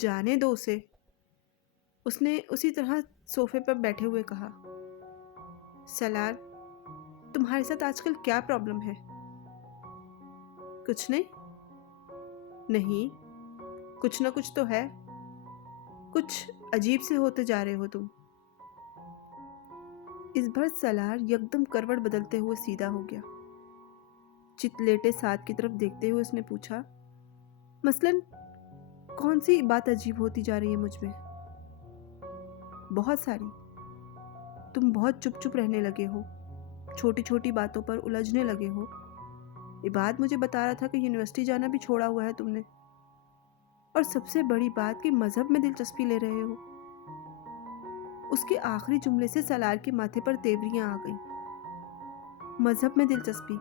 جانے دو اسے، اس نے اسی طرح صوفے پر بیٹھے ہوئے کہا۔ سلار، تمہارے ساتھ آج کل کیا پرابلم ہے؟ کچھ نہیں، کچھ نہ کچھ تو ہے، کچھ عجیب سے ہوتے جا رہے ہو تم۔ اس بار سلار یکدم کروٹ بدلتے ہوئے سیدھا ہو گیا۔ چت لیٹے سعد کی طرف دیکھتے ہوئے اس نے پوچھا، مثلاً کون سی بات عجیب ہوتی جا رہی ہے مجھ میں؟ بہت ساری۔ تم بہت چپ چپ رہنے لگے ہو، چھوٹی چھوٹی باتوں پر الجھنے لگے ہو۔ عباد مجھے بتا رہا تھا کہ یونیورسٹی جانا بھی چھوڑا ہوا ہے تم نے، اور سب سے بڑی بات کہ مذہب میں دلچسپی لے رہے ہو۔ اس کے آخری جملے سے سلار کے ماتھے پر تیوریاں آ گئیں۔ مذہب میں دلچسپی،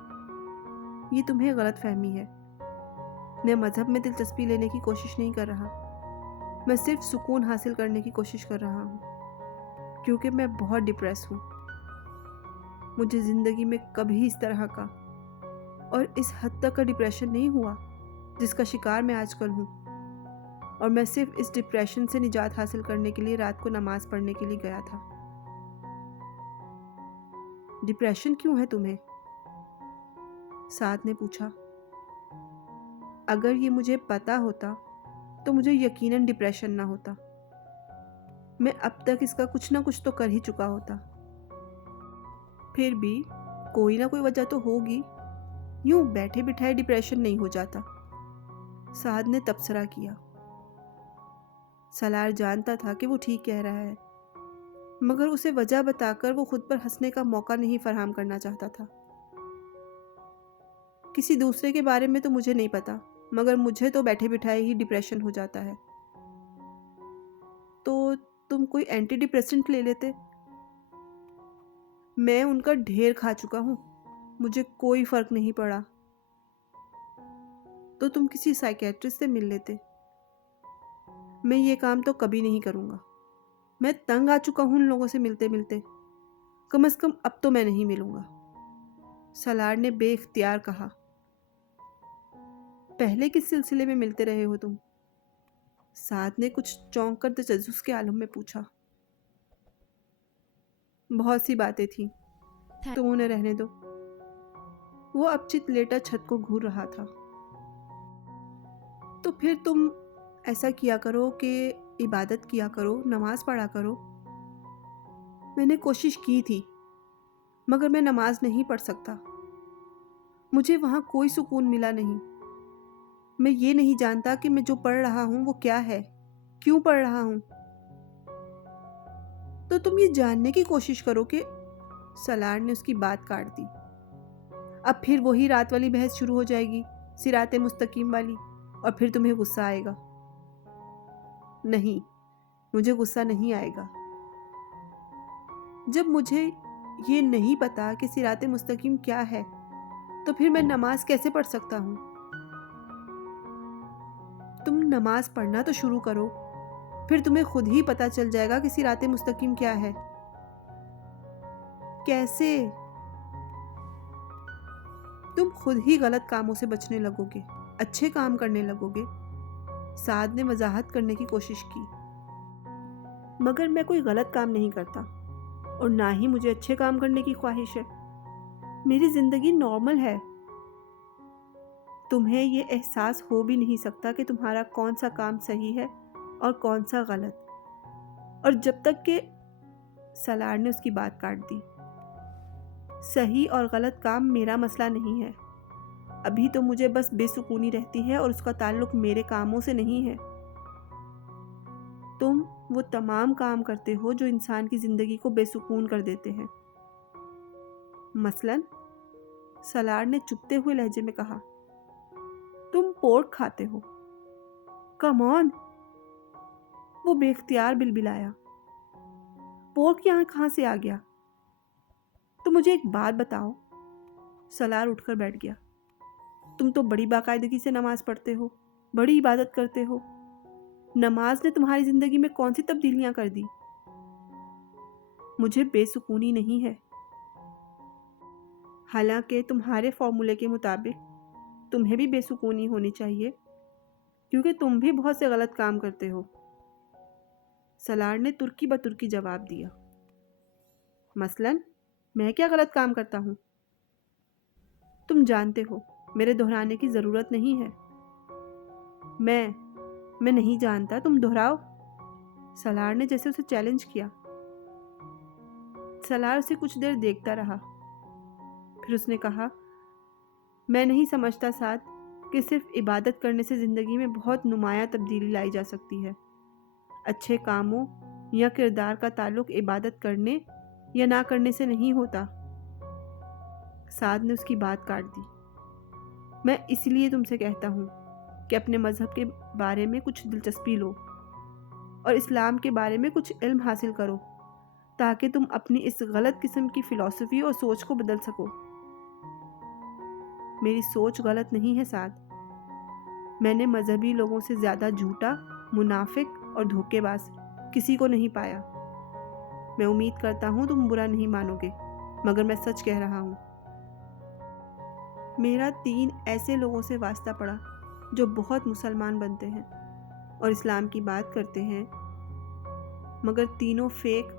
یہ تمہیں غلط فہمی ہے۔ میں مذہب میں دلچسپی لینے کی کوشش نہیں کر رہا، میں صرف سکون حاصل کرنے کی کوشش کر رہا ہوں، کیونکہ میں بہت ڈپریس ہوں۔ مجھے زندگی میں کبھی اس طرح کا اور اس حد تک کا ڈپریشن نہیں ہوا جس کا شکار میں آج کل ہوں، اور میں صرف اس ڈپریشن سے نجات حاصل کرنے کے لیے رات کو نماز پڑھنے کے لیے گیا تھا۔ ڈپریشن کیوں ہے تمہیں؟ سعد نے پوچھا۔ اگر یہ مجھے پتا ہوتا تو مجھے یقیناً ڈپریشن نہ ہوتا، میں اب تک اس کا کچھ نہ کچھ تو کر ہی چکا ہوتا۔ پھر بھی کوئی نہ کوئی وجہ تو ہوگی، یوں بیٹھے بٹھائے ڈپریشن نہیں ہو جاتا، سعد نے تبصرہ کیا۔ سلار جانتا تھا کہ وہ ٹھیک کہہ رہا ہے، مگر اسے وجہ بتا کر وہ خود پر ہنسنے کا موقع نہیں فراہم کرنا چاہتا تھا۔ کسی دوسرے کے بارے میں تو مجھے نہیں پتا، مگر مجھے تو بیٹھے بٹھائے ہی ڈپریشن ہو جاتا ہے۔ تو تم کوئی اینٹی ڈپریسنٹ لے لیتے؟ میں ان کا ڈھیر کھا چکا ہوں، مجھے کوئی فرق نہیں پڑا۔ تو تم کسی سائیکیٹرسٹ سے مل لیتے۔ میں یہ کام تو کبھی نہیں کروں گا، میں تنگ آ چکا ہوں ان لوگوں سے ملتے ملتے، کم از کم اب تو میں نہیں ملوں گا، سلار نے بے اختیار کہا۔ پہلے کس سلسلے میں ملتے رہے ہو تم؟ سعد نے کچھ چونک کر تجسس کے عالم میں پوچھا۔ بہت سی باتیں تھیں، تم انہیں رہنے دو۔ وہ اب چت لیٹا چھت کو گھور رہا تھا۔ تو پھر تم ایسا کیا کرو کہ عبادت کیا کرو، نماز پڑھا کرو۔ میں نے کوشش کی تھی، مگر میں نماز نہیں پڑھ سکتا، مجھے وہاں کوئی سکون ملا نہیں۔ میں یہ نہیں جانتا کہ میں جو پڑھ رہا ہوں وہ کیا ہے، کیوں پڑھ رہا ہوں۔ تو تم یہ جاننے کی کوشش کرو کہ… سلار نے اس کی بات کاٹ دی۔ اب پھر وہی رات والی بحث شروع ہو جائے گی، صراط مستقیم والی، اور پھر تمہیں غصہ آئے گا۔ نہیں، مجھے غصہ نہیں آئے گا۔ جب مجھے یہ نہیں پتا کہ صراط مستقیم کیا ہے تو پھر میں نماز کیسے پڑھ سکتا ہوں؟ تم نماز پڑھنا تو شروع کرو، پھر تمہیں خود ہی پتا چل جائے گا کہ صراط مستقیم کیا ہے۔ کیسے؟ تم خود ہی غلط کاموں سے بچنے لگو گے، اچھے کام کرنے لگو گے۔ سعد نے وضاحت کرنے کی کوشش کی۔ مگر میں کوئی غلط کام نہیں کرتا، اور نہ ہی مجھے اچھے کام کرنے کی خواہش ہے۔ میری زندگی نارمل ہے۔ تمہیں یہ احساس ہو بھی نہیں سکتا کہ تمہارا کون سا کام صحیح ہے اور کون سا غلط، اور جب تک کہ… سلار نے اس کی بات کاٹ دی۔ صحیح اور غلط کام میرا مسئلہ نہیں ہے، ابھی تو مجھے بس بے سکونی رہتی ہے، اور اس کا تعلق میرے کاموں سے نہیں ہے۔ تم وہ تمام کام کرتے ہو جو انسان کی زندگی کو بے سکون کر دیتے ہیں۔ مثلاً، سلار نے چپتے ہوئے لہجے میں کہا، تم پورک کھاتے ہو۔ کم آن! وہ بے اختیار بلبلایا۔ پورک یہاں کہاں سے آ گیا؟ تو مجھے ایک بات بتاؤ۔ سلار اٹھ کر بیٹھ گیا۔ تم تو بڑی باقاعدگی سے نماز پڑھتے ہو، بڑی عبادت کرتے ہو، نماز نے تمہاری زندگی میں کون سی تبدیلیاں کر دی؟ مجھے بے سکونی نہیں ہے، حالانکہ تمہارے فارمولے کے مطابق تمہیں بھی بے سکونی ہونی چاہیے۔ کیونکہ تم بھی بہت سے غلط کام کرتے ہو۔ سالار نے ترکی بترکی جواب دیا۔ مثلاً میں کیا غلط کام کرتا ہوں؟ تم جانتے ہو، میرے دہرانے کی ضرورت نہیں ہے۔ میں نہیں جانتا، تم دہراؤ۔ سالار نے جیسے اسے چیلنج کیا۔ سالار اسے کچھ دیر دیکھتا رہا، پھر اس نے کہا، میں نہیں سمجھتا سعد کہ صرف عبادت کرنے سے زندگی میں بہت نمایاں تبدیلی لائی جا سکتی ہے۔ اچھے کاموں یا کردار کا تعلق عبادت کرنے یا نہ کرنے سے نہیں ہوتا۔ سعد نے اس کی بات کاٹ دی۔ میں اس لیے تم سے کہتا ہوں کہ اپنے مذہب کے بارے میں کچھ دلچسپی لو اور اسلام کے بارے میں کچھ علم حاصل کرو تاکہ تم اپنی اس غلط قسم کی فلسفی اور سوچ کو بدل سکو۔ میری سوچ غلط نہیں ہے سعد۔ میں نے مذہبی لوگوں سے زیادہ جھوٹا، منافق اور دھوکے باز کسی کو نہیں پایا۔ میں امید کرتا ہوں تم برا نہیں مانو گے، مگر میں سچ کہہ رہا ہوں۔ میرا 3 ایسے لوگوں سے واسطہ پڑا جو بہت مسلمان بنتے ہیں اور اسلام کی بات کرتے ہیں، مگر تینوں فیک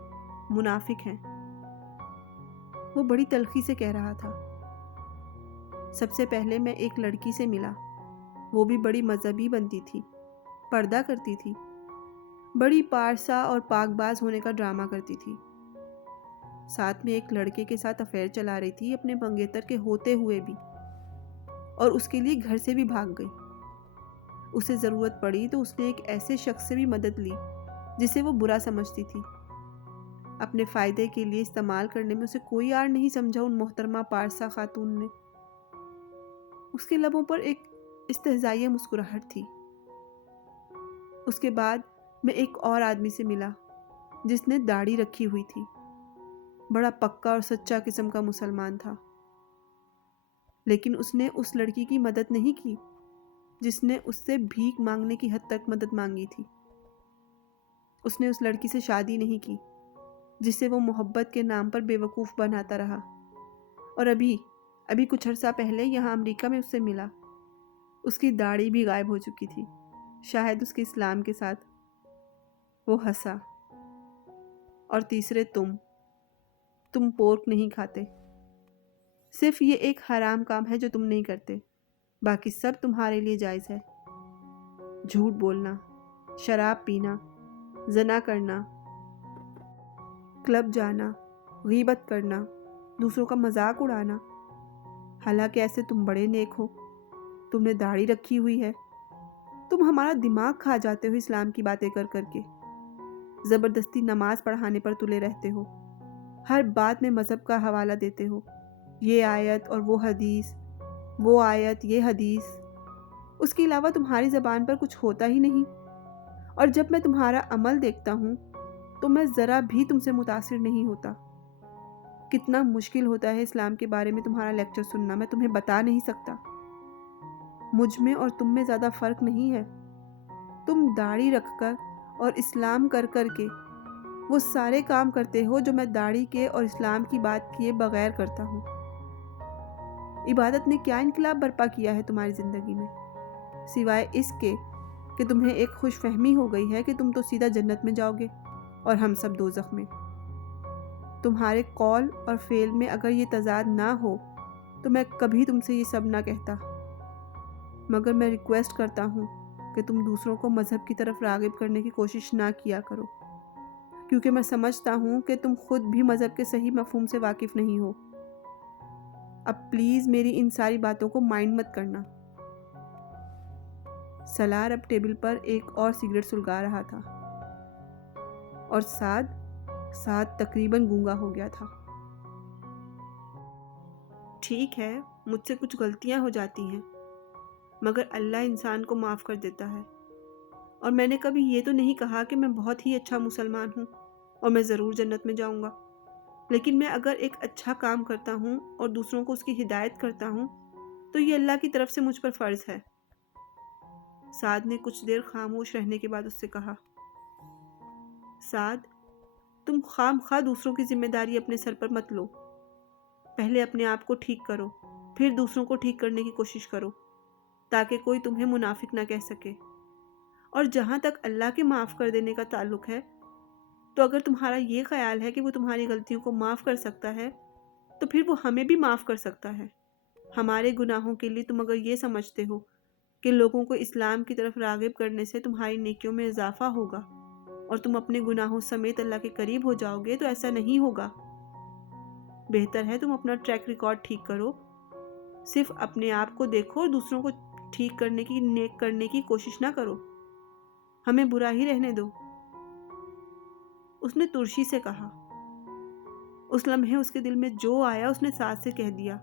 منافق ہیں۔ وہ بڑی تلخی سے کہہ رہا تھا۔ سب سے پہلے میں ایک لڑکی سے ملا، وہ بھی بڑی مذہبی بنتی تھی، پردہ کرتی تھی، بڑی پارسا اور پاک باز ہونے کا ڈرامہ کرتی تھی۔ ساتھ میں ایک لڑکے کے ساتھ افیئر چلا رہی تھی اپنے منگیتر کے ہوتے ہوئے بھی، اور اس کے لیے گھر سے بھی بھاگ گئی۔ اسے ضرورت پڑی تو اس نے ایک ایسے شخص سے بھی مدد لی جسے وہ برا سمجھتی تھی۔ اپنے فائدے کے لیے استعمال کرنے میں اسے کوئی آڑ نہیں سمجھا ان محترمہ پارسا خاتون نے۔ اس کے لبوں پر ایک استہزائیہ مسکراہٹ تھی۔ اس کے بعد میں ایک اور آدمی سے ملا جس نے داڑھی رکھی ہوئی تھی، بڑا پکا اور سچا قسم کا مسلمان تھا، لیکن اس نے اس لڑکی کی مدد نہیں کی جس نے اس سے بھیک مانگنے کی حد تک مدد مانگی تھی۔ اس نے اس لڑکی سے شادی نہیں کی جسے وہ محبت کے نام پر بے وقوف بناتا رہا، اور ابھی کچھ عرصہ پہلے یہاں امریکہ میں اس سے ملا۔ اس کی داڑھی بھی غائب ہو چکی تھی، شاید اس کے اسلام کے ساتھ۔ وہ ہنسا۔ اور تیسرے تم پورک نہیں کھاتے، صرف یہ ایک حرام کام ہے جو تم نہیں کرتے، باقی سب تمہارے لیے جائز ہے۔ جھوٹ بولنا، شراب پینا، زنا کرنا، کلب جانا، غیبت کرنا، دوسروں کا مذاق اڑانا۔ حالانکہ ایسے تم بڑے نیک ہو، تم نے داڑھی رکھی ہوئی ہے، تم ہمارا دماغ کھا جاتے ہو اسلام کی باتیں کر کر کے، زبردستی نماز پڑھانے پر تلے رہتے ہو، ہر بات میں مذہب کا حوالہ دیتے ہو، یہ آیت اور وہ حدیث، وہ آیت یہ حدیث۔ اس کے علاوہ تمہاری زبان پر کچھ ہوتا ہی نہیں، اور جب میں تمہارا عمل دیکھتا ہوں تو میں ذرا بھی تم سے متاثر نہیں ہوتا۔ کتنا مشکل ہوتا ہے اسلام کے بارے میں تمہارا لیکچر سننا، میں تمہیں بتا نہیں سکتا۔ مجھ میں اور تم میں زیادہ فرق نہیں ہے۔ تم داڑھی رکھ کر اور اسلام کر کر کے وہ سارے کام کرتے ہو جو میں داڑھی کے اور اسلام کی بات کیے بغیر کرتا ہوں۔ عبادت نے کیا انقلاب برپا کیا ہے تمہاری زندگی میں، سوائے اس کے کہ تمہیں ایک خوش فہمی ہو گئی ہے کہ تم تو سیدھا جنت میں جاؤ گے اور ہم سب دوزخ میں۔ تمہارے قول اور فعل میں اگر یہ تضاد نہ ہو تو میں کبھی تم سے یہ سب نہ کہتا، مگر میں ریکویسٹ کرتا ہوں کہ تم دوسروں کو مذہب کی طرف راغب کرنے کی کوشش نہ کیا کرو، کیونکہ میں سمجھتا ہوں کہ تم خود بھی مذہب کے صحیح مفہوم سے واقف نہیں ہو۔ اب پلیز میری ان ساری باتوں کو مائنڈ مت کرنا۔ سالار اب ٹیبل پر ایک اور سگریٹ سلگا رہا تھا، اور سعد تقریباً گونگا ہو گیا تھا۔ ٹھیک ہے، مجھ سے کچھ غلطیاں ہو جاتی ہیں، مگر اللہ انسان کو معاف کر دیتا ہے، اور میں نے کبھی یہ تو نہیں کہا کہ میں بہت ہی اچھا مسلمان ہوں اور میں ضرور جنت میں جاؤں گا، لیکن میں اگر ایک اچھا کام کرتا ہوں اور دوسروں کو اس کی ہدایت کرتا ہوں تو یہ اللہ کی طرف سے مجھ پر فرض ہے۔ سعد نے کچھ دیر خاموش رہنے کے بعد اس سے کہا، سعد، تم خام خواہ دوسروں کی ذمہ داری اپنے سر پر مت لو۔ پہلے اپنے آپ کو ٹھیک کرو، پھر دوسروں کو ٹھیک کرنے کی کوشش کرو، تاکہ کوئی تمہیں منافق نہ کہہ سکے۔ اور جہاں تک اللہ کے معاف کر دینے کا تعلق ہے، تو اگر تمہارا یہ خیال ہے کہ وہ تمہاری غلطیوں کو معاف کر سکتا ہے، تو پھر وہ ہمیں بھی معاف کر سکتا ہے۔ ہمارے گناہوں کے لیے تم اگر یہ سمجھتے ہو کہ لوگوں کو اسلام کی طرف راغب کرنے سے تمہاری نیکیوں میں اضافہ ہوگا اور تم اپنے گناہوں سمیت اللہ کے قریب ہو جاؤ گے، تو ایسا نہیں ہوگا۔ بہتر ہے تم اپنا ٹریک ریکارڈ ٹھیک کرو، صرف اپنے آپ کو دیکھو اور دوسروں کو ٹھیک کرنے کی، نیک کرنے کی کوشش نہ کرو۔ ہمیں برا ہی رہنے دو، اس نے ترشی سے کہا۔ اس لمحے اس کے دل میں جو آیا اس نے سعد سے کہہ دیا،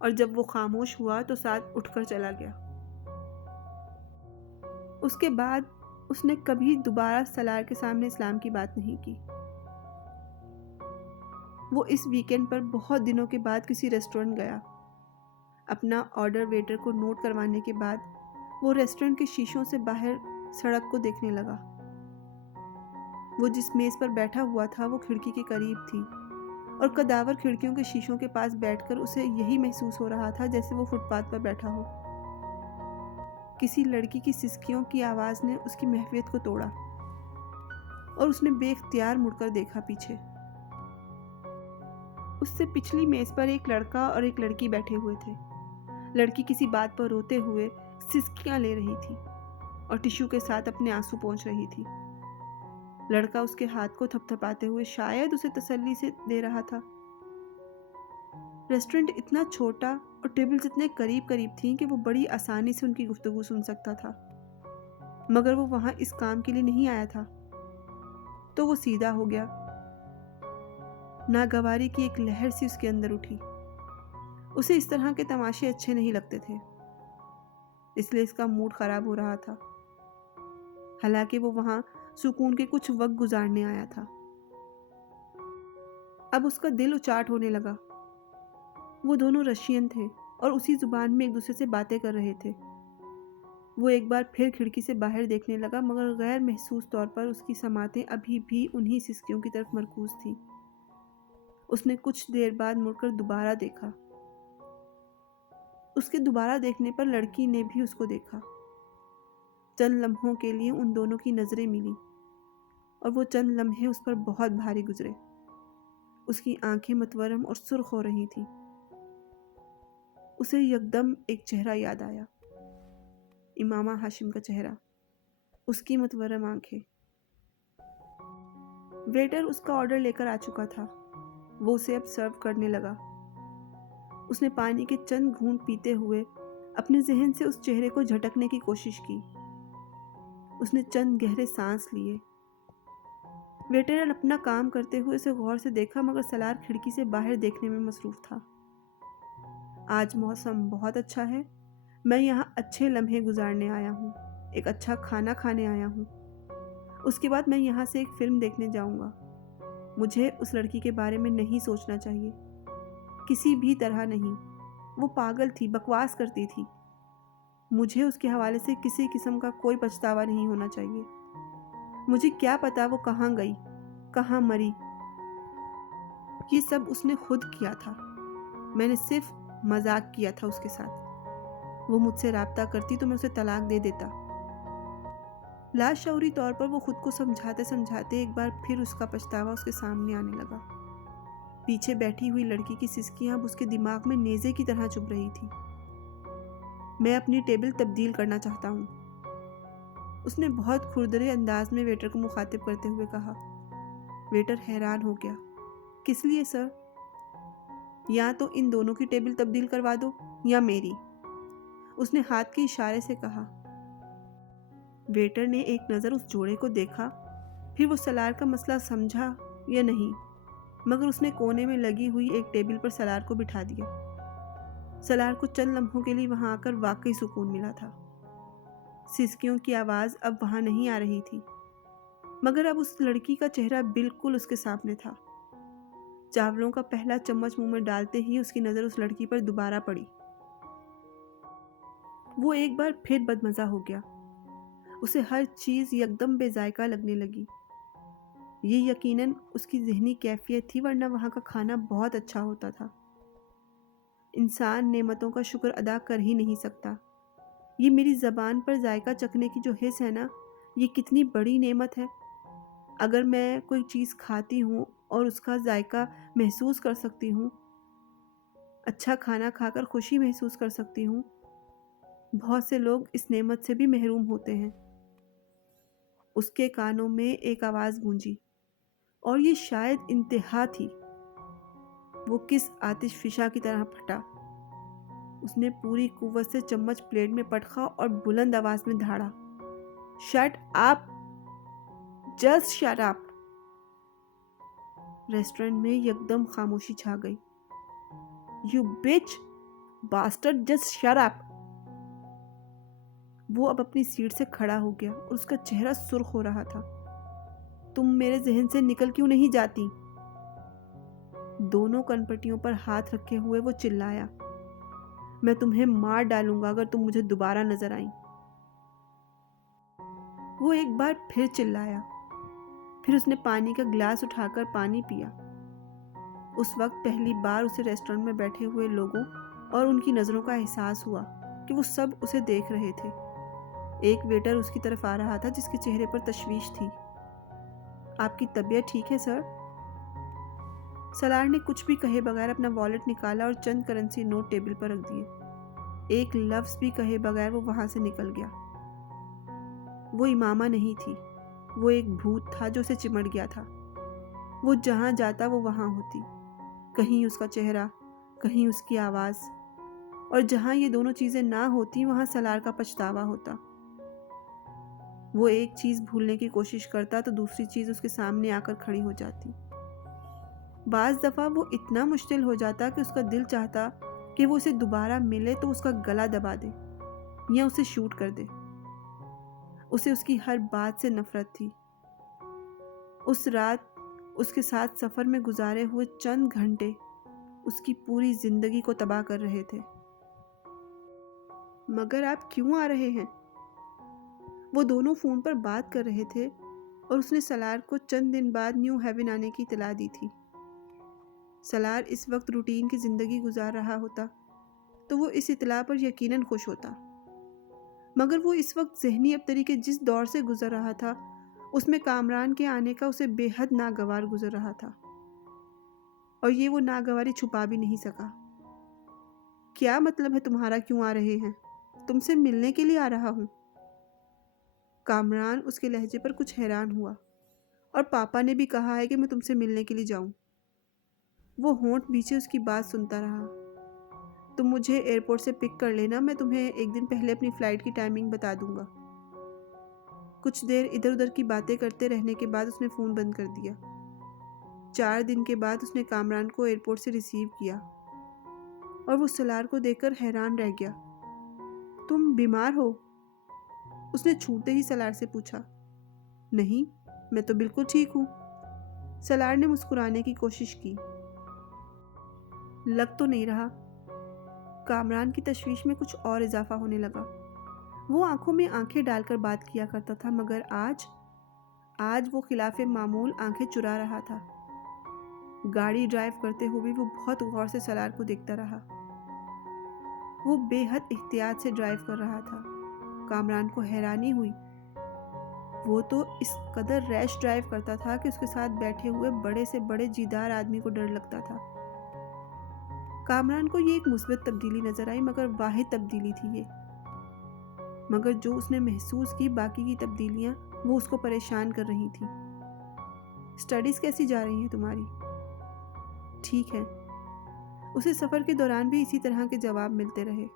اور جب وہ خاموش ہوا تو سعد اٹھ کر چلا گیا۔ اس کے بعد اس نے کبھی دوبارہ سلار کے سامنے اسلام کی بات نہیں کی۔ وہ اس ویکینڈ پر بہت دنوں کے بعد کسی ریسٹورنٹ گیا۔ اپنا آرڈر ویٹر کو نوٹ کروانے کے بعد وہ ریسٹورنٹ کے شیشوں سے باہر سڑک کو دیکھنے لگا۔ وہ جس میز پر بیٹھا ہوا تھا وہ کھڑکی کے قریب تھی، اور قداور کھڑکیوں کے شیشوں کے پاس بیٹھ کر اسے یہی محسوس ہو رہا تھا جیسے وہ فٹ پاتھ پر بیٹھا ہو۔ کسی لڑکی کی سسکیوں کی آواز نے اس کی محفیت کو توڑا، اور اس نے بے اختیار مڑ کر دیکھا پیچھے۔ اس سے پچھلی میز پر ایک لڑکا اور ایک لڑکی بیٹھے ہوئے تھے۔ لڑکی کسی بات پر روتے ہوئے سسکیاں لے رہی تھی اور ٹشو کے ساتھ اپنے آنسو پونچھ رہی تھی۔ لڑکا اس کے ہاتھ کو تھپ تھپاتے ہوئے شاید اسے تسلی سے دے رہا تھا۔ ریسٹورنٹ اتنا چھوٹا اور ٹیبلز اتنے قریب قریب تھیں کہ وہ بڑی آسانی سے ان کی گفتگو سن سکتا تھا، مگر وہ وہاں اس کام کے لیے نہیں آیا تھا۔ تو وہ سیدھا ہو گیا۔ ناگواری کی ایک لہر سی اس کے اندر اٹھی۔ اسے اس طرح کے تماشے اچھے نہیں لگتے تھے، اس لیے اس کا موڈ خراب ہو رہا تھا، حالانکہ وہ وہاں سکون کے کچھ وقت گزارنے آیا تھا۔ اب اس کا دل اچاٹ ہونے لگا۔ وہ دونوں رشین تھے اور اسی زبان میں ایک دوسرے سے باتیں کر رہے تھے۔ وہ ایک بار پھر کھڑکی سے باہر دیکھنے لگا، مگر غیر محسوس طور پر اس کی سماعتیں ابھی بھی انہی سسکیوں کی طرف مرکوز تھیں۔ اس نے کچھ دیر بعد مڑ کر دوبارہ دیکھا۔ اس کے دوبارہ دیکھنے پر لڑکی نے بھی اس کو دیکھا۔ چند لمحوں کے لیے ان دونوں کی نظریں ملیں، اور وہ چند لمحے اس پر بہت بھاری گزرے۔ اس کی آنکھیں متورم اور سرخ ہو رہی تھیں۔ اسے یکدم ایک چہرہ یاد آیا، امامہ ہاشم کا چہرہ، اس کی متورم آنکھیں۔ ویٹر اس کا آرڈر لے کر آ چکا تھا۔ وہ اسے اب سرو کرنے لگا۔ اس نے پانی کے چند گھونٹ پیتے ہوئے اپنے ذہن سے اس چہرے کو جھٹکنے کی کوشش کی۔ اس نے چند گہرے سانس لیے۔ ویٹر نے اپنا کام کرتے ہوئے اسے غور سے دیکھا، مگر سلار کھڑکی سے باہر دیکھنے میں مصروف تھا۔ آج موسم بہت اچھا ہے، میں یہاں اچھے لمحے گزارنے آیا ہوں، ایک اچھا کھانا کھانے آیا ہوں۔ اس کے بعد میں یہاں سے ایک فلم دیکھنے جاؤں گا۔ مجھے اس لڑکی کے بارے میں نہیں سوچنا چاہیے، کسی بھی طرح نہیں۔ وہ پاگل تھی، بکواس کرتی تھی۔ مجھے اس کے حوالے سے کسی قسم کا کوئی پچھتاوا نہیں ہونا چاہیے۔ مجھے کیا پتا وہ کہاں گئی، کہاں مری۔ یہ سب اس نے خود کیا تھا، میں نے صرف مذاق کیا تھا اس کے ساتھ۔ وہ مجھ سے رابطہ کرتی تو میں اسے طلاق دے دیتا۔ لاشعوری طور پر وہ خود کو سمجھاتے سمجھاتے ایک بار پھر اس کا پچھتاوا اس کے سامنے آنے لگا۔ پیچھے بیٹھی ہوئی لڑکی کی سسکیاں اب اس کے دماغ میں نیزے کی طرح چبھ رہی تھی۔ میں اپنی ٹیبل تبدیل کرنا چاہتا ہوں، اس نے بہت کھردرے انداز میں ویٹر کو مخاطب کرتے ہوئے کہا۔ ویٹر حیران ہو گیا۔ کس لیے سر؟ یا تو ان دونوں کی ٹیبل تبدیل کروا دو یا میری، اس نے ہاتھ کے اشارے سے کہا۔ ویٹر نے ایک نظر اس جوڑے کو دیکھا، پھر وہ سلار کا مسئلہ سمجھا یا نہیں، مگر اس نے کونے میں لگی ہوئی ایک ٹیبل پر سلار کو بٹھا دیا۔ سلار کو چند لمحوں کے لیے وہاں آ کر واقعی سکون ملا تھا۔ سسکیوں کی آواز اب وہاں نہیں آ رہی تھی، مگر اب اس لڑکی کا چہرہ بالکل اس کے سامنے تھا۔ چاولوں کا پہلا چمچ منہ میں ڈالتے ہی اس کی نظر اس لڑکی پر دوبارہ پڑی۔ وہ ایک بار پھر بدمزہ ہو گیا۔ اسے ہر چیز یکدم بے ذائقہ لگنے لگی۔ یہ یقیناً اس کی ذہنی کیفیت تھی، ورنہ وہاں کا کھانا بہت اچھا ہوتا تھا۔ انسان نعمتوں کا شکر ادا کر ہی نہیں سکتا، یہ میری زبان پر ذائقہ چکھنے کی جو حس ہے نا، یہ کتنی بڑی نعمت ہے۔ اگر میں کوئی چیز کھاتی ہوں اور اس کا ذائقہ محسوس کر سکتی ہوں، اچھا کھانا کھا کر خوشی محسوس کر سکتی ہوں، بہت سے لوگ اس نعمت سے بھی محروم ہوتے ہیں۔ اس کے کانوں میں ایک آواز گونجی، اور یہ شاید انتہا تھی۔ وہ کس آتش فشاں کی طرح پھٹا۔ اس نے پوری قوت سے چمچ پلیٹ میں پٹخا اور بلند آواز میں دھاڑا، shut up, just shut up. Restaurant میں یکدم خاموشی چھا گئی۔ یو بچ باسٹرڈ، جسٹ شٹ اپ۔ وہ اب اپنی سیٹ سے کھڑا ہو گیا اور اس کا چہرہ سرخ ہو رہا تھا۔ تم میرے ذہن سے نکل کیوں نہیں جاتی؟ دونوں کنپٹیوں پر ہاتھ رکھے ہوئے وہ چلایا، میں تمہیں مار ڈالوں گا اگر تم مجھے دوبارہ نظر آئیں۔ وہ ایک بار پھر چلایا، پھر اس نے پانی کا گلاس اٹھا کر پانی پیا۔ اس وقت پہلی بار اسے ریسٹورنٹ میں بیٹھے ہوئے لوگوں اور ان کی نظروں کا احساس ہوا کہ وہ سب اسے دیکھ رہے تھے۔ ایک ویٹر اس کی طرف آ رہا تھا جس کے چہرے پر تشویش تھی۔ آپ کی طبیعت ٹھیک ہے سر؟ سلار نے کچھ بھی کہے بغیر اپنا والیٹ نکالا اور چند کرنسی نوٹ ٹیبل پر رکھ دیے۔ ایک لفظ بھی کہے بغیر وہ وہاں سے نکل گیا۔ وہ امامہ نہیں تھی، وہ ایک بھوت تھا جو اسے چمٹ گیا تھا۔ وہ جہاں جاتا وہ وہاں ہوتی، کہیں اس کا چہرہ، کہیں اس کی آواز، اور جہاں یہ دونوں چیزیں نہ ہوتی وہاں سلار کا پچھتاوا ہوتا۔ وہ ایک چیز بھولنے کی کوشش کرتا تو دوسری چیز اس کے سامنے آ کر کھڑی ہو جاتی۔ بعض دفعہ وہ اتنا مشتعل ہو جاتا کہ اس کا دل چاہتا کہ وہ اسے دوبارہ ملے تو اس کا گلا دبا دے یا اسے شوٹ کر دے۔ اسے اس کی ہر بات سے نفرت تھی۔ اس رات اس کے ساتھ سفر میں گزارے ہوئے چند گھنٹے اس کی پوری زندگی کو تباہ کر رہے تھے۔ مگر آپ کیوں آ رہے ہیں؟ وہ دونوں فون پر بات کر رہے تھے اور اس نے سلار کو چند دن بعد نیو ہیون آنے کی اطلاع دی تھی۔ سلار اس وقت روٹین کی زندگی گزار رہا ہوتا تو وہ اس اطلاع پر یقیناً خوش ہوتا، مگر وہ اس وقت ذہنی ابتری کے جس دور سے گزر رہا تھا اس میں کامران کے آنے کا اسے بے حد ناگوار گزر رہا تھا، اور یہ وہ ناگواری چھپا بھی نہیں سکا۔ کیا مطلب ہے تمہارا، کیوں آ رہے ہیں؟ تم سے ملنے کے لیے آ رہا ہوں۔ کامران اس کے لہجے پر کچھ حیران ہوا، اور پاپا نے بھی کہا ہے کہ میں تم سے ملنے کے لیے جاؤں۔ وہ ہونٹ بیچے اس کی بات سنتا رہا۔ تم مجھے ایئرپورٹ سے پک کر لینا، میں تمہیں ایک دن پہلے اپنی فلائٹ کی ٹائمنگ بتا دوں گا۔ کچھ دیر ادھر ادھر کی باتیں کرتے رہنے کے بعد اس نے فون بند کر دیا۔ 4 دن کے بعد اس نے کامران کو ایئرپورٹ سے ریسیو کیا اور وہ سلار کو دیکھ کر حیران رہ گیا۔ تم بیمار ہو؟ اس نے چھوٹے ہی سلار سے پوچھا۔ نہیں، میں تو بالکل ٹھیک ہوں۔ سلار نے مسکرانے کی کوشش کی۔ لگ تو نہیں رہا۔ کامران کی تشویش میں کچھ اور اضافہ ہونے لگا۔ وہ آنکھوں میں آنکھیں ڈال کر بات کیا کرتا تھا، مگر آج وہ خلاف معمول آنکھیں چرا رہا تھا۔ گاڑی ڈرائیو کرتے ہوئے وہ بہت غور سے سلار کو دیکھتا رہا۔ وہ بے حد احتیاط سے ڈرائیو کر رہا تھا۔ کامران کو حیرانی ہوئی۔ وہ تو اس قدر ریش ڈرائیو کرتا تھا کہ اس کے ساتھ بیٹھے ہوئے بڑے سے بڑے جیدار آدمی کو ڈر لگتا تھا۔ کامران کو یہ ایک مثبت تبدیلی نظر آئی، مگر واحد تبدیلی تھی یہ۔ مگر جو اس نے محسوس کی باقی کی تبدیلیاں وہ اس کو پریشان کر رہی تھیں۔ اسٹڈیز کیسی جا رہی ہیں تمہاری؟ ٹھیک ہے۔ اسے سفر کے دوران بھی اسی طرح کے جواب ملتے رہے۔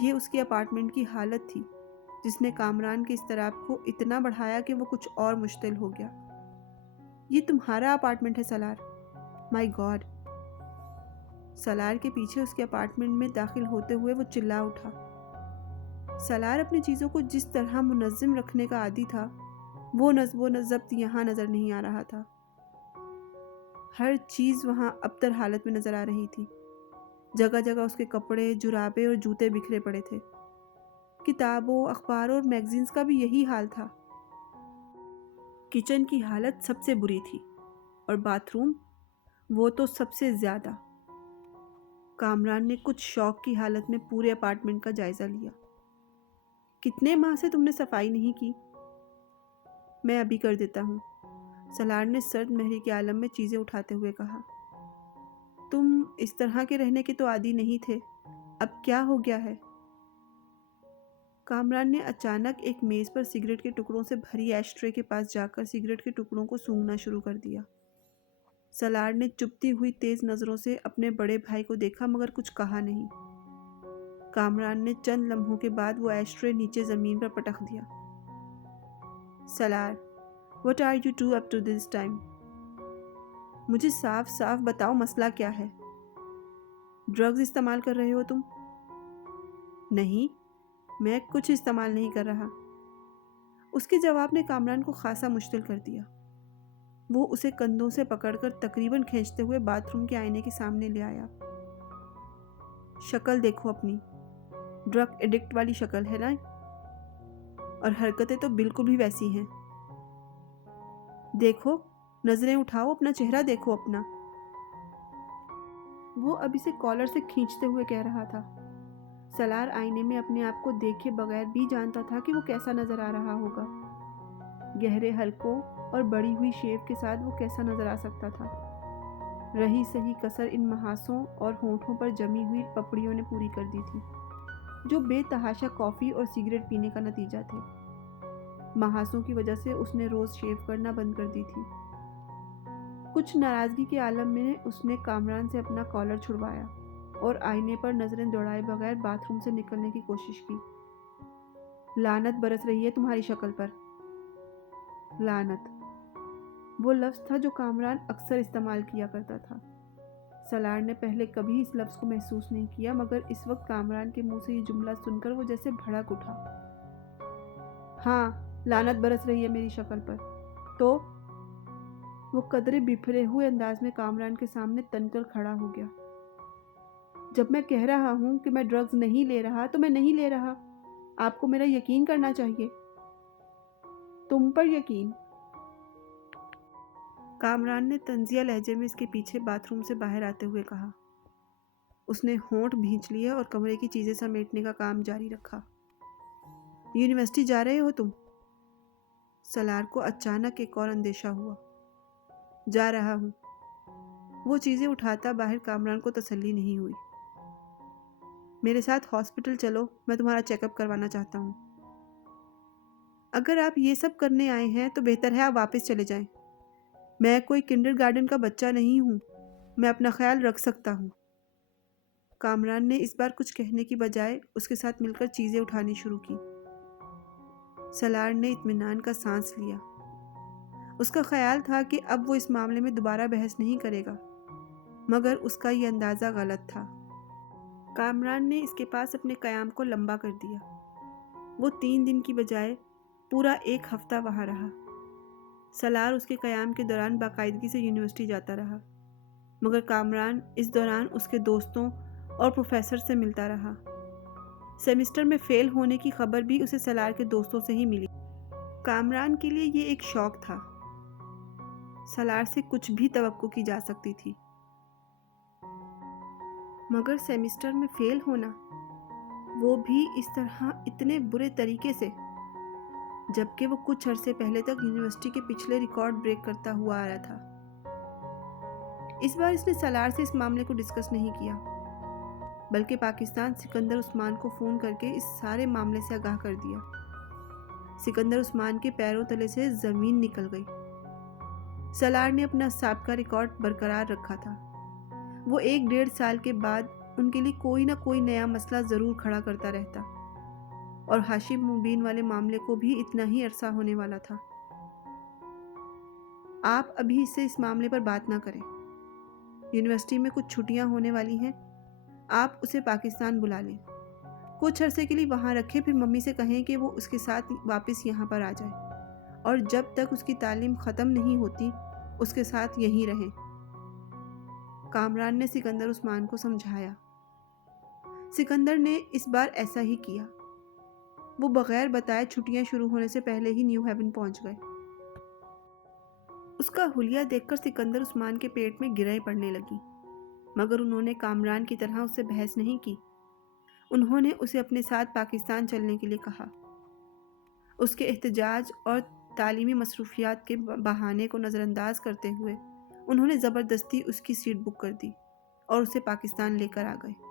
یہ اس کے اپارٹمنٹ کی حالت تھی جس نے کامران کے اضطراب کو اتنا بڑھایا کہ وہ کچھ اور مشتعل ہو گیا۔ یہ تمہارا اپارٹمنٹ ہے سلار؟ مائی گاڈ! سلار کے پیچھے اس کے اپارٹمنٹ میں داخل ہوتے ہوئے وہ چلا اٹھا۔ سلار اپنی چیزوں کو جس طرح منظم رکھنے کا عادی تھا وہ نظم و ضبط یہاں نظر نہیں آ رہا تھا۔ ہر چیز وہاں ابتر حالت میں نظر آ رہی تھی۔ جگہ جگہ اس کے کپڑے، جرابیں اور جوتے بکھرے پڑے تھے۔ کتابوں، اخباروں اور میگزینز کا بھی یہی حال تھا۔ کچن کی حالت سب سے بری تھی، اور باتھ روم وہ تو سب سے زیادہ۔ کامران نے کچھ شوق کی حالت میں پورے اپارٹمنٹ کا جائزہ لیا۔ کتنے ماہ سے تم نے صفائی نہیں کی؟ میں ابھی کر دیتا ہوں، سلار نے سرد مہری کے عالم میں چیزیں اٹھاتے ہوئے کہا۔ تم اس طرح کے رہنے کے تو عادی نہیں تھے، اب کیا ہو گیا ہے؟ کامران نے اچانک ایک میز پر سگریٹ کے ٹکڑوں سے بھری ایش ٹرے کے پاس جا کر سگریٹ کے ٹکڑوں کو سونگھنا شروع کر دیا۔ سلار نے چپتی ہوئی تیز نظروں سے اپنے بڑے بھائی کو دیکھا مگر کچھ کہا نہیں۔ کامران نے چند لمحوں کے بعد وہ ایش ٹرے نیچے زمین پر پٹخ دیا۔ سلار، what are you two up to this time؟ مجھے صاف صاف بتاؤ مسئلہ کیا ہے؟ ڈرگز استعمال کر رہے ہو تم؟ نہیں، میں کچھ استعمال نہیں کر رہا۔ اس کے جواب نے کامران کو خاصا مشتعل کر دیا۔ وہ اسے کندھوں سے پکڑ کر تقریباً کھینچتے ہوئے باتھ روم کے آئینے کے سامنے لے آیا۔ شکل دیکھو اپنی، ڈرگ ایڈکٹ والی شکل ہے نا، اور حرکتیں تو بالکل بھی ویسی ہیں۔ دیکھو، نظریں اٹھاؤ، اپنا چہرہ دیکھو اپنا۔ وہ اب اسے کالر سے کھینچتے ہوئے کہہ رہا تھا۔ سلار آئینے میں اپنے آپ کو دیکھے بغیر بھی جانتا تھا کہ وہ کیسا نظر آ رہا ہوگا۔ گہرے حلقوں اور بڑی ہوئی شیو کے ساتھ وہ کیسا نظر آ سکتا تھا۔ رہی سہی کسر ان محاسوں اور ہونٹوں پر جمی ہوئی پپڑیوں نے پوری کر دی تھی، جو بے تحاشا کافی اور سگریٹ پینے کا نتیجہ تھے۔ محاسوں کی وجہ سے اس نے روز شیو کرنا بند کر دی تھی۔ کچھ ناراضگی کے عالم میں اس نے کامران سے اپنا کالر چھڑوایا اور آئینے پر نظریں دوڑائے بغیر باتھ روم سے نکلنے کی کوشش کی۔ لعنت برس رہی ہے تمہاری شکل پر۔ لعنت، وہ لفظ تھا جو کامران اکثر استعمال کیا کرتا تھا۔ سلار نے پہلے کبھی اس لفظ کو محسوس نہیں کیا مگر اس وقت کامران کے منہ سے یہ جملہ سن کر وہ جیسے بھڑک اٹھا۔ ہاں، لعنت برس رہی ہے میری شکل پر تو؟ وہ قدرے بفرے ہوئے انداز میں کامران کے سامنے تن کر کھڑا ہو گیا۔ جب میں کہہ رہا ہوں کہ میں ڈرگز نہیں لے رہا تو میں نہیں لے رہا، آپ کو میرا یقین کرنا چاہیے۔ تم پر یقین؟ کامران نے طنزیہ لہجے میں اس کے پیچھے باتھ روم سے باہر آتے ہوئے کہا۔ اس نے ہونٹ بھینچ لیے اور کمرے کی چیزیں سمیٹنے کا کام جاری رکھا۔ یونیورسٹی جا رہے ہو تم؟ سلار کو اچانک ایک اور اندیشہ ہوا۔ جا رہا ہوں۔ وہ چیزیں اٹھاتا باہر کامران کو تسلی نہیں ہوئی۔ میرے ساتھ ہاسپٹل چلو، میں تمہارا چیک اپ کروانا چاہتا ہوں۔ اگر آپ یہ سب کرنے آئے ہیں تو بہتر ہے آپ واپس چلے جائیں۔ میں کوئی کنڈر گارڈن کا بچہ نہیں ہوں، میں اپنا خیال رکھ سکتا ہوں۔ کامران نے اس بار کچھ کہنے کی بجائے اس کے ساتھ مل کر چیزیں اٹھانی شروع کی۔ سلار نے اطمینان کا سانس لیا۔ اس کا خیال تھا کہ اب وہ اس معاملے میں دوبارہ بحث نہیں کرے گا، مگر اس کا یہ اندازہ غلط تھا۔ کامران نے اس کے پاس اپنے قیام کو لمبا کر دیا۔ وہ 3 دن کی بجائے پورا 1 ہفتہ وہاں رہا۔ سلار اس کے قیام کے دوران باقاعدگی سے یونیورسٹی جاتا رہا، مگر کامران اس دوران اس کے دوستوں اور پروفیسر سے ملتا رہا۔ سیمسٹر میں فیل ہونے کی خبر بھی اسے سلار کے دوستوں سے ہی ملی۔ کامران کے لیے یہ ایک شوق تھا۔ سلار سے کچھ بھی توقع کی جا سکتی تھی، مگر سیمسٹر میں فیل ہونا، وہ بھی اس طرح اتنے برے طریقے سے، جبکہ وہ کچھ عرصے پہلے تک یونیورسٹی کے پچھلے ریکارڈ بریک کرتا ہوا آ رہا تھا۔ اس بار اس نے سلار سے اس معاملے کو ڈسکس نہیں کیا، بلکہ پاکستان سکندر عثمان کو فون کر کے اس سارے معاملے سے آگاہ کر دیا۔ سکندر عثمان کے پیروں تلے سے زمین نکل گئی۔ سلار نے اپنا سابقہ ریکارڈ برقرار رکھا تھا۔ وہ 1-1.5 سال کے بعد ان کے لیے کوئی نہ کوئی نیا مسئلہ ضرور کھڑا کرتا رہتا، اور ہاشم مبین والے معاملے کو بھی اتنا ہی عرصہ ہونے والا تھا۔ آپ ابھی اس سے اس معاملے پر بات نہ کریں۔ یونیورسٹی میں کچھ چھٹیاں ہونے والی ہیں، آپ اسے پاکستان بلا لیں، کچھ عرصے کے لیے وہاں رکھیں، پھر ممی سے کہیں کہ وہ اس کے ساتھ واپس یہاں پر آ جائے، اور جب تک اس کی تعلیم ختم نہیں ہوتی اس کے ساتھ یہیں رہیں۔ کامران نے سکندر عثمان کو سمجھایا۔ سکندر نے اس بار ایسا ہی کیا۔ وہ بغیر بتائے چھٹیاں شروع ہونے سے پہلے ہی نیو ہیون پہنچ گئے۔ اس کا حلیہ دیکھ کر سکندر عثمان کے پیٹ میں گرہیں پڑنے لگی۔ مگر انہوں نے کامران کی طرح اس سے بحث نہیں کی۔ انہوں نے اسے اپنے ساتھ پاکستان چلنے کے لیے کہا۔ اس کے احتجاج اور تعلیمی مصروفیات کے بہانے کو نظر انداز کرتے ہوئے انہوں نے زبردستی اس کی سیٹ بک کر دی اور اسے پاکستان لے کر آ گئے۔